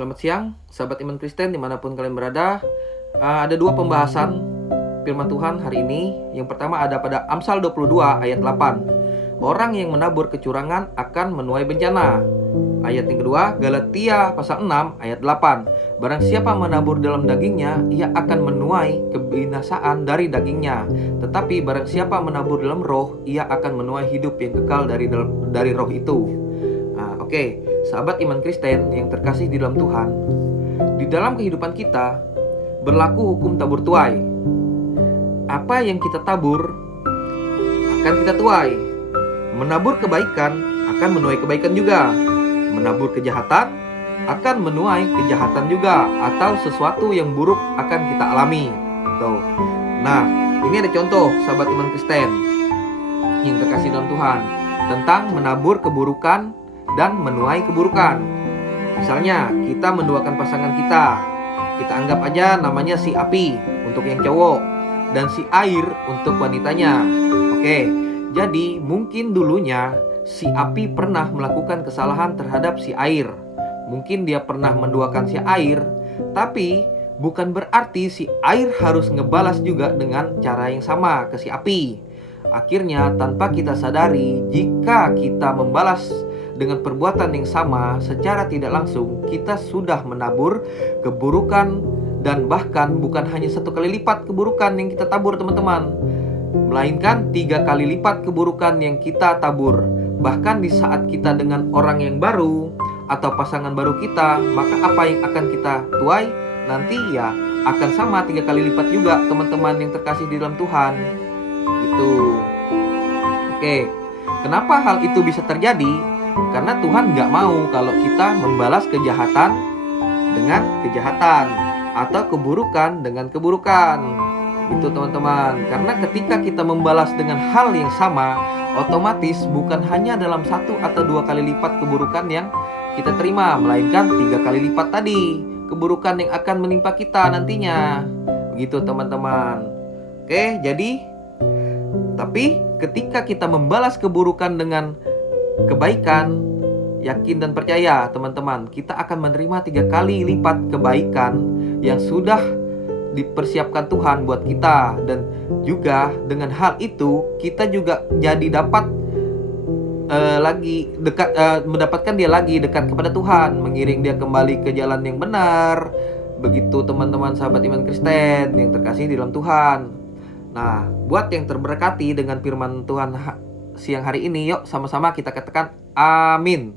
Selamat siang, sahabat iman Kristen dimanapun kalian berada. Ada dua pembahasan firman Tuhan hari ini. Yang pertama ada pada Amsal 22 ayat 8. Orang yang menabur kecurangan akan menuai bencana. Ayat yang kedua, Galatia pasal 6 ayat 8. Barang siapa menabur dalam dagingnya, ia akan menuai kebinasaan dari dagingnya. Tetapi barang siapa menabur dalam roh, ia akan menuai hidup yang kekal dari roh itu. Oke, sahabat iman Kristen yang terkasih di dalam Tuhan, di dalam kehidupan kita berlaku hukum tabur tuai. Apa yang kita tabur akan kita tuai. Menabur kebaikan akan menuai kebaikan juga. Menabur kejahatan akan menuai kejahatan juga, atau sesuatu yang buruk akan kita alami. Nah, ini ada contoh sahabat iman Kristen yang terkasih dalam Tuhan tentang menabur keburukan dan menuai keburukan. Misalnya kita menduakan pasangan kita anggap aja namanya si api untuk yang cowok dan si air untuk wanitanya. Oke, jadi mungkin dulunya si api pernah melakukan kesalahan terhadap si air. Mungkin dia pernah menduakan si air, tapi bukan berarti si air harus ngebalas juga dengan cara yang sama ke si api. Akhirnya tanpa kita sadari, jika kita membalas dengan perbuatan yang sama, secara tidak langsung kita sudah menabur keburukan. Dan bahkan bukan hanya 1 kali lipat keburukan yang kita tabur teman-teman, melainkan 3 kali lipat keburukan yang kita tabur. Bahkan di saat kita dengan orang yang baru atau pasangan baru kita, maka apa yang akan kita tuai nanti ya akan sama 3 kali lipat juga teman-teman yang terkasih di dalam Tuhan. Gitu. Oke, kenapa hal itu bisa terjadi? Karena Tuhan gak mau kalau kita membalas kejahatan dengan kejahatan atau keburukan dengan keburukan. Itu teman-teman. Karena ketika kita membalas dengan hal yang sama, otomatis bukan hanya dalam 1 atau 2 kali lipat keburukan yang kita terima, melainkan 3 kali lipat tadi keburukan yang akan menimpa kita nantinya. Begitu teman-teman. Oke, jadi tapi ketika kita membalas keburukan dengan kebaikan, yakin dan percaya teman-teman, kita akan menerima 3 kali lipat kebaikan yang sudah dipersiapkan Tuhan buat kita. Dan juga dengan hal itu kita juga jadi dapat mendapatkan dia lagi dekat kepada Tuhan, mengiring dia kembali ke jalan yang benar. Begitu teman-teman sahabat iman Kristen yang terkasih di dalam Tuhan. Nah, buat yang terberkati dengan firman Tuhan siang hari ini, yuk sama-sama kita katakan amin.